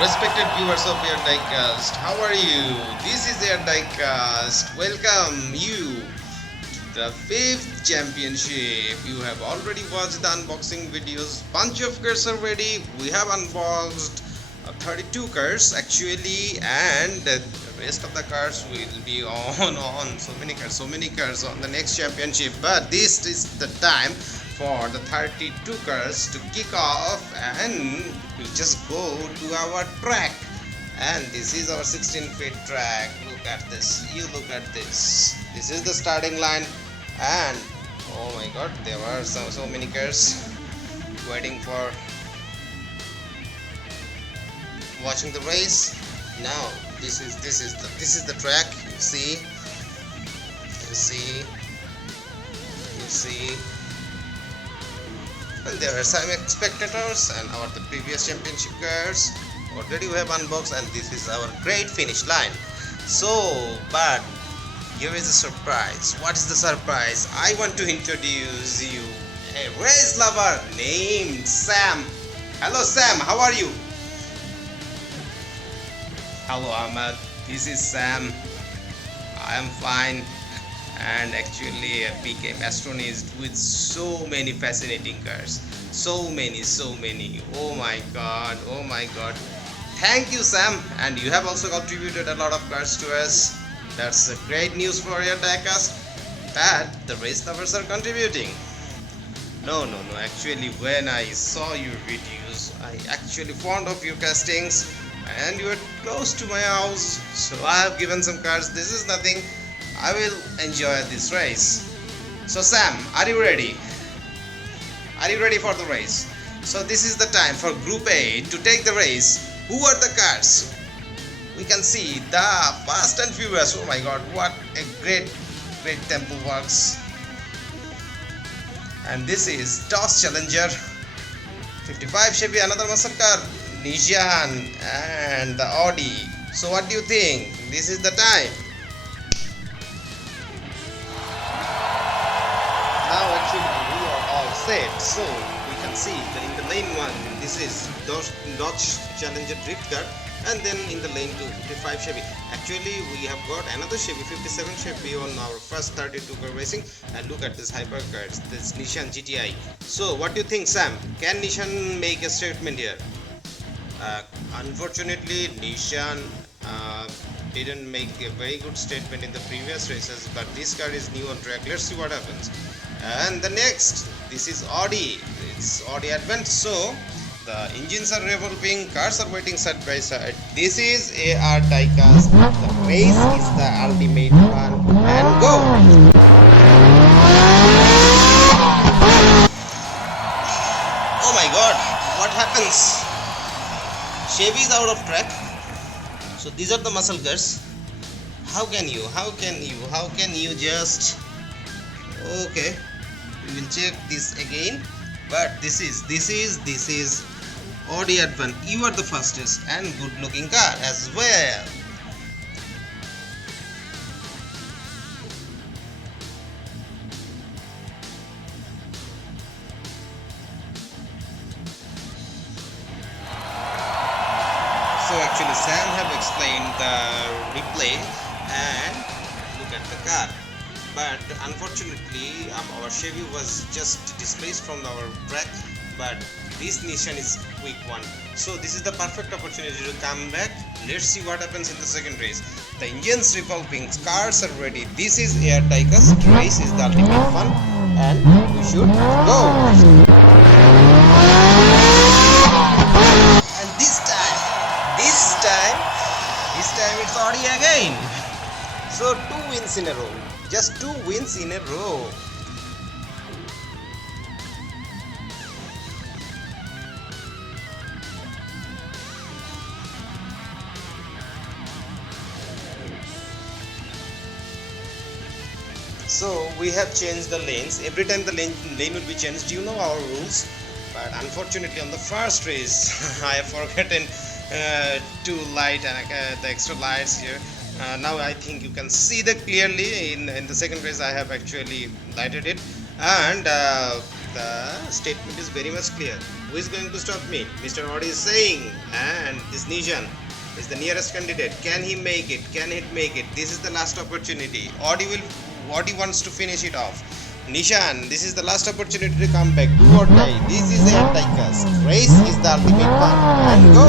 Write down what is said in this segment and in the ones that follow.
Respected viewers of your Diecast, how are you? This is your Diecast. Welcome you to the 5th championship. You have already watched the unboxing videos. Bunch of cars are ready. We have unboxed 32 cars actually, and the rest of the cars will be on so many cars on the next championship. But this is the time for the 32 cars to kick off, and we just go to our track. And this is our 16-feet track. Look at this. You look at this. This is the starting line, and oh my god, there were so many cars waiting for watching the race. Now this is the track. You see and there are some spectators and the previous championship cars already we have unboxed, and this is our great finish line. So, but here is a surprise. What is the surprise? I want to introduce you a race lover named Sam. Hello Sam, how are you? Hello Ahmad, this is Sam. I am fine, and actually became astonished with so many fascinating cars. So many. Oh my god. Thank you Sam, and you have also contributed a lot of cars to us. That's great news for your diecast that the race lovers are contributing. No, actually when I saw your videos, I actually fond of your castings, and you are close to my house, so I have given some cars. This is nothing. I will enjoy this race. So Sam, are you ready? Are you ready for the race? So this is the time for Group A to take the race. Who are the cars? We can see the Fast and Furious. Oh my god, what a great tempo works. And this is Dodge Challenger, 55 Chevy, another muscle car, Nissan, and the Audi. So what do you think? This is the time. Now actually we are all set, so we can see that in the lane 1 this is Dodge Challenger drift car, and then in the lane 2 55 Chevy. Actually we have got another Chevy 57 Chevy on our first 32 car racing, and look at this hypercars, this Nissan GTI. So what do you think Sam? Can Nissan make a statement here? Unfortunately Nissan didn't make a very good statement in the previous races, but this car is new on track. Let's see what happens. And the next, this is Audi. It's Audi Advent. So the engines are revolving, cars are waiting side by side. This is AR Diecast. The race is the ultimate one. And go! Oh my god, what happens? Chevy is out of track. So these are the muscle cars. How can you just... Okay, we will check this again. But this is Audi Advent. You are the fastest and good looking car as well. So actually Sam have explained the replay, and look at the car. But unfortunately our Chevy was just displaced from our track, but this Nissan is quick one. So this is the perfect opportunity to come back. Let's see what happens in the second race. The engines revolving, cars are ready. This is Air Diecast. Race is the ultimate fun, and we should go. And this time it's Audi again. So 2 wins in a row. Just 2 wins in a row. So we have changed the lanes. Every time the lane will be changed. You know our rules. But unfortunately on the first race I have forgotten to light the extra lights here. Now I think you can see that clearly. In the second race I have actually lighted it, and the statement is very much clear. Who is going to stop me? Mr. Audi is saying, and this Nishan is the nearest candidate. Can he make it? Can he make it? This is the last opportunity. Audi wants to finish it off. Nishan, this is the last opportunity to come back. Do or die. This is a Diecast. Race is the ultimate fun. And go!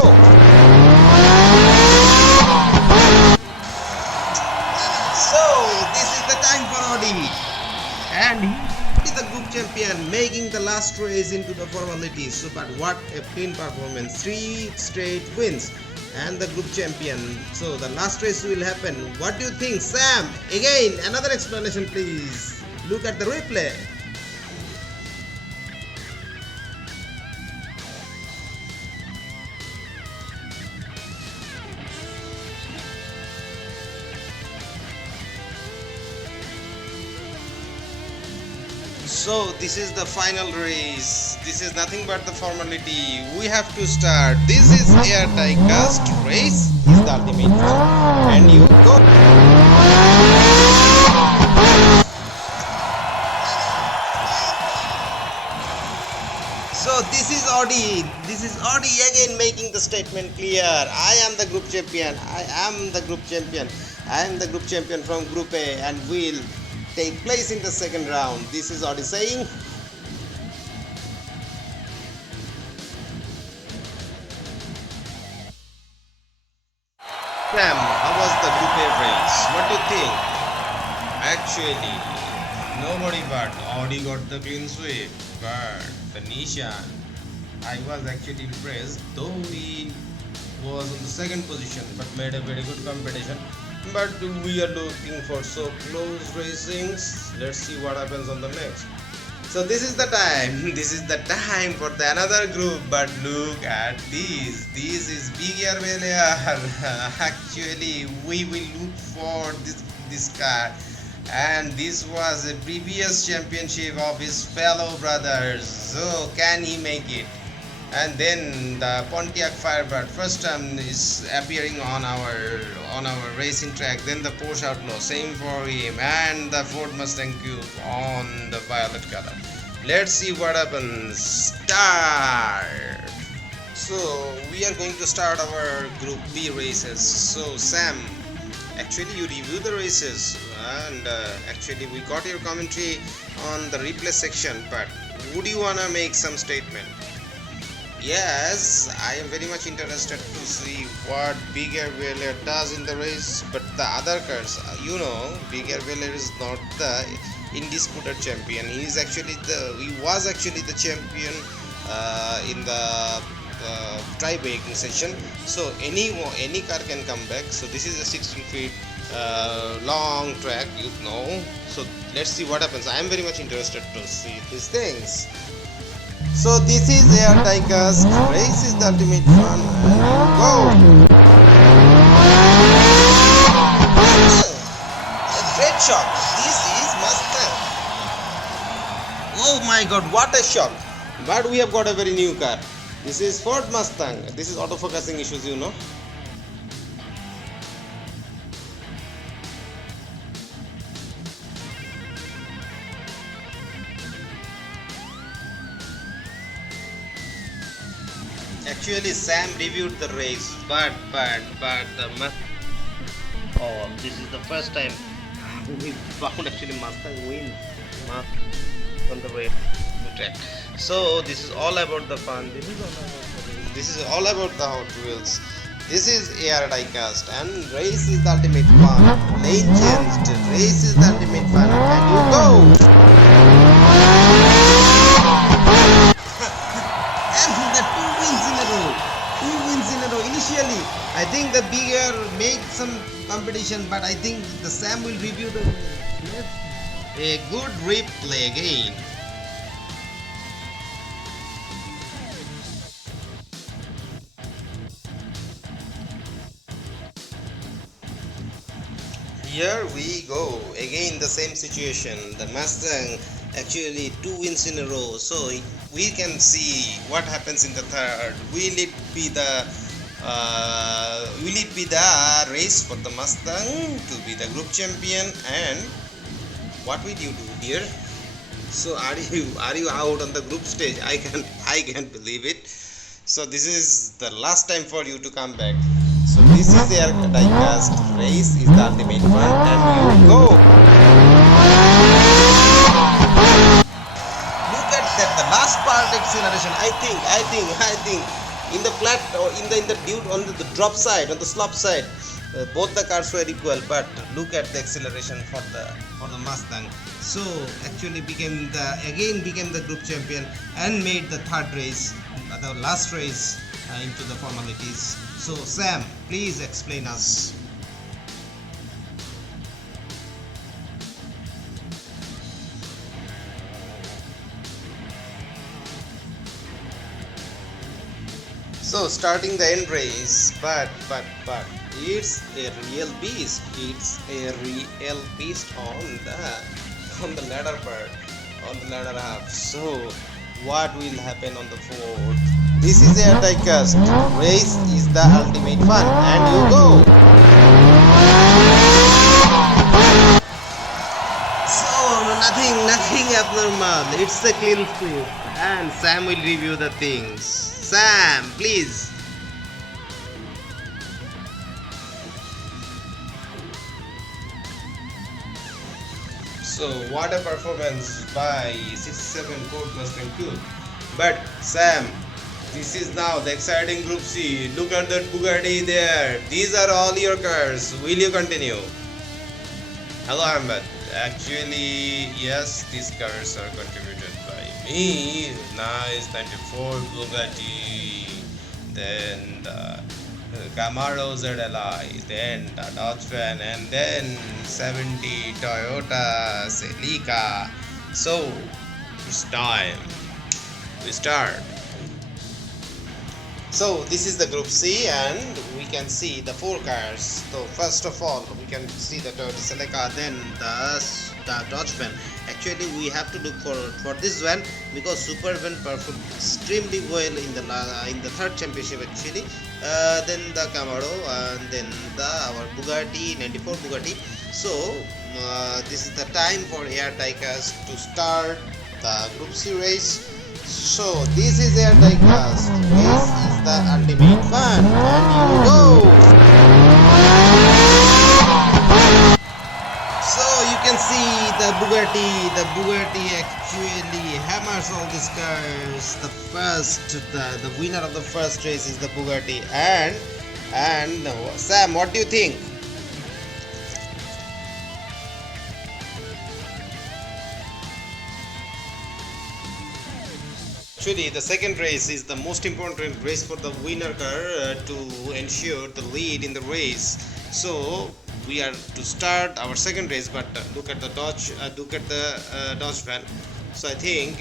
So, this is the time for Audi. And he is the group champion, making the last race into the formalities. So, but what a clean performance. 3 straight wins. And the group champion. So, the last race will happen. What do you think, Sam? Again, another explanation, please. Look at the replay. So this is the final race. This is nothing but the formality. We have to start. This is air diecast. Race is the ultimate fun. And you go. So this is Audi. This is Audi again making the statement clear. I am the group champion. I am the group champion. I am the group champion from Group A and will take place in the second round. This is Audi saying. Sam, how was the Group A race? What do you think? Actually, nobody but Audi got the clean sweep. But the Nishan, I was actually impressed, though he was on the second position but made a very good competition. But we are looking for so close racings. Let's see what happens on the next. So this is the time. This is the time for the another group. But look at this. This is bigger Belair. Actually, we will look for this car. And this was a previous championship of his fellow brothers. So can he make it? And then the Pontiac Firebird first time is appearing on our racing track. Then the Porsche Outlaw, same for him, and the Ford Mustang Coupe on the violet color. Let's see what happens. Start. So we are going to start our Group B races. So Sam, actually you review the races, and actually we got your commentary on the replay section, but would you wanna make some statement? Yes, I am very much interested to see what Big Air Wheeler does in the race, but the other cars, you know, Big Air Wheeler is not the Indy Scooter champion. He was actually the champion in the tie-breaking session. So any car can come back. So this is a 16 feet long track, you know. So let's see what happens. I am very much interested to see these things. So this is air diecast. Race is the ultimate fun. Go! A great shock. This is Mustang. Oh my god, what a shock! But we have got a very new car. This is Ford Mustang. This is autofocusing issues, you know. Actually, Sam reviewed the race, but the this is the first time we found actually Mustang wins on the way track. So this is all about the fun. This is all about the Hot Wheels. This is air diecast, and race is the ultimate fun. Lane changed. Race is the ultimate fun, and you go. And the 2 wins in a row. 2 wins in a row. Initially, I think the bigger made some competition, but I think the Sam will review the a good replay again. Here we go, again the same situation. The Mustang actually 2 wins in a row, so we can see what happens in the third. Will it be the race for the Mustang to be the group champion? And what will you do, dear? So are you out on the group stage? I can't believe it. So this is the last time for you to come back. So this is their diecast race is the ultimate fun, and you go. Look at that, the last part acceleration. I think in the flat or in the due on the drop side, on the slope side, both the cars were equal. But look at the acceleration for the Mustang. So actually became the group champion and made the third race, the last race into the formalities. So Sam, please explain us. So starting the end race, but it's a real beast. It's a real beast on the ladder part, on the ladder half. So what will happen on the fourth? This is a diecast. Race is the ultimate fun, and you go. So nothing abnormal. It's a clean sweep, and Sam will review the things. Sam, please. So what a performance by 67 Ford Mustang Coupe. But Sam, this is now the exciting Group C. Look at that Bugatti there. These are all your cars. Will you continue? Hello Ahmed. Actually, yes, these cars are contributed by me. Nice 94 Bugatti. Then the Camaro ZLI, then the Dodge Van, and then 70 Toyota Celica. So it's time we start. So this is the Group C, and we can see the four cars. So first of all, we can see the Toyota Celica, then the Dodge Van. Actually, we have to look for this van because Super Van performed extremely well in the third championship actually. Then the Camaro, and then our Bugatti 94 Bugatti. So this is the time for Air Diecast to start the Group C race. So this is Air Diecast. This is the ultimate fun, and you go. So you can see the Bugatti actually hammers all these cars. The winner of the first race is the Bugatti, and Sam, what do you think? Actually, the second race is the most important race for the winner car to ensure the lead in the race. So we are to start our second race, but look at the Dodge Van. So I think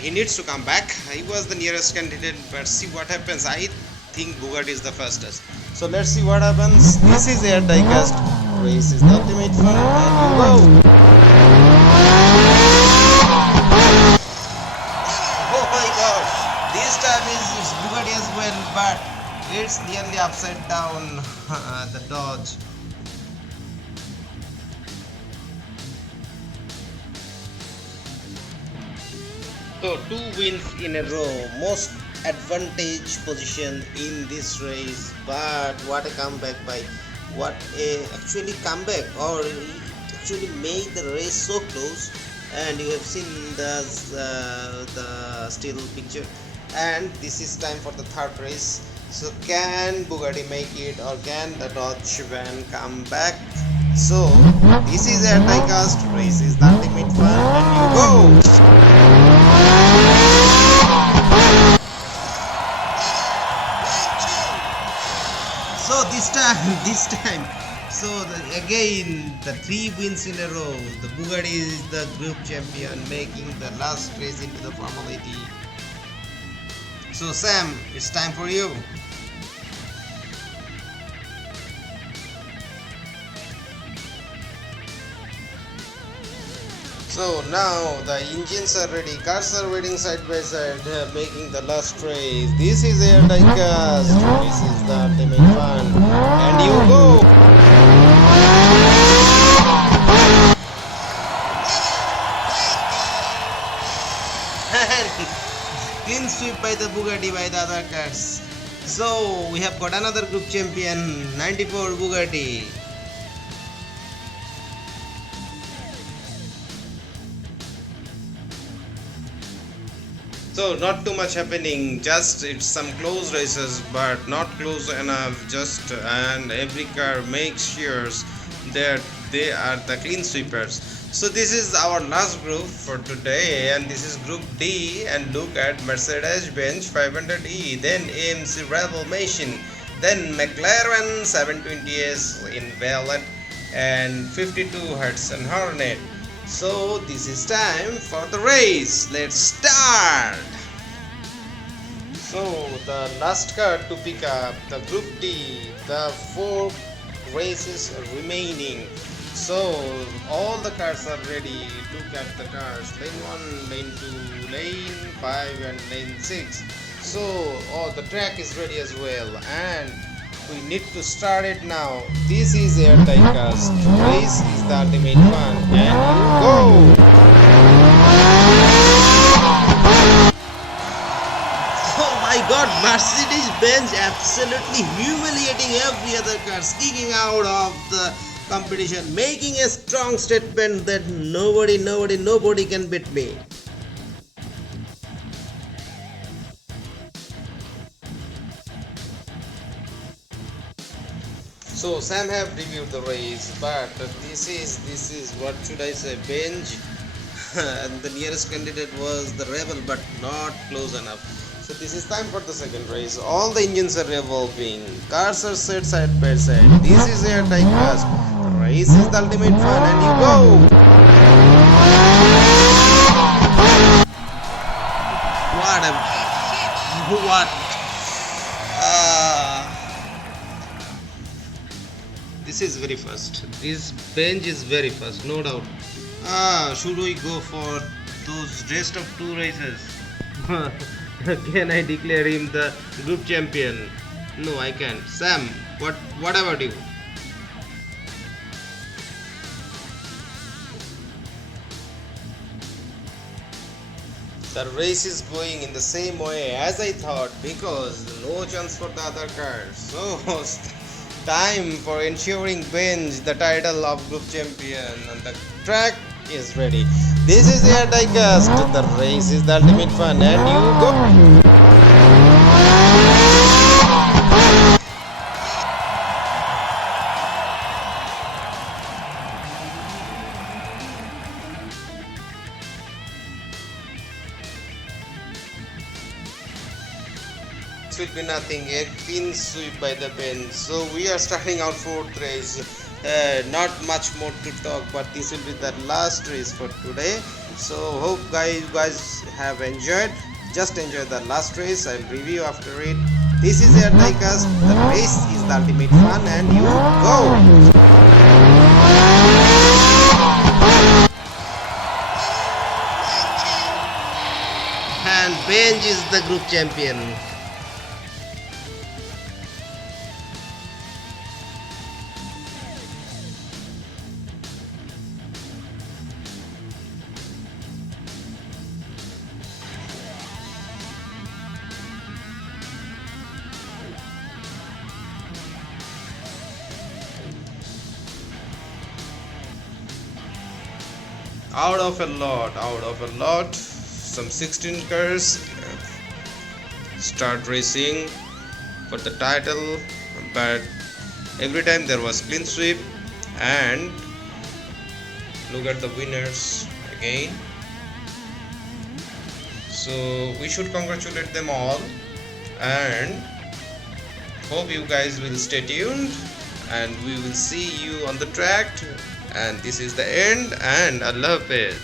he needs to come back. He was the nearest candidate, but see what happens. I think Bugatti is the fastest. So let's see what happens. This is Air Diecast. Race is the ultimate fun, and you go. Oh my gosh, this time it's Bugatti as well, but it's nearly upside down the Dodge. So 2 wins in a row, most advantage position in this race. But what a comeback by actually comeback, or he actually made the race so close. And you have seen the still picture. And this is time for the third race. So can Bugatti make it, or can the Dodge Van come back? So this is a diecast. Race is the ultimate fun, and you go. So this time, so again the 3 wins in a row. The Bugatti is the group champion, making the last race into the formality. So Sam, it's time for you. So now the engines are ready, cars are waiting side by side, making the last race. This is Air Diecast. This is the ultimate fun, and you go. clean sweep by the Bugatti by the other cars. So we have got another group champion, 94 Bugatti. So not too much happening, just it's some close races but not close enough, just and every car makes sure that they are the clean sweepers. So this is our last group for today, and this is group D, and look at Mercedes-Benz 500E, then AMC Rebel Machine, then McLaren 720S in Violet, and 52 Hudson Hornet. So this is time for the race. Let's start. So the last car to pick up the group D, the 4 races remaining. So all the cars are ready. Look at the cars, lane 1, lane 2, lane 5 and lane 6. So the track is ready as well, and we need to start it now. This is air diecast. Race is the ultimate fun, and you go! Oh my god, Mercedes-Benz absolutely humiliating every other car, kicking out of the competition, making a strong statement that nobody can beat me. So Sam have reviewed the race, but this is what should I say, Benj, and the nearest candidate was the Rebel, but not close enough. So this is time for the second race. All the engines are revolving, cars are set side by side. This is air diecast. The race is the ultimate fun, and you go. What? This is very fast. This bench is very fast, no doubt. Should we go for those rest of 2 races? Can I declare him the group champion? No, I can't. Sam, what about you? The race is going in the same way as I thought, because no chance for the other cars. So time for ensuring Benj the title of group champion, and the track is ready. This is air diecast. The race is the ultimate fun, and you go. Will be nothing, a clean sweep by the Benz. So we are starting our 4th race. Not much more to talk, but this will be the last race for today. So hope you guys have enjoyed. Just enjoy the last race. I'll review after it. This is air diecast. The race is the ultimate fun, and you go. And Benj is the group champion. Out of a lot, some 16 cars start racing for the title, but every time there was clean sweep, and look at the winners again. So we should congratulate them all, and hope you guys will stay tuned, and we will see you on the track. And this is the end, and Allah Hafiz.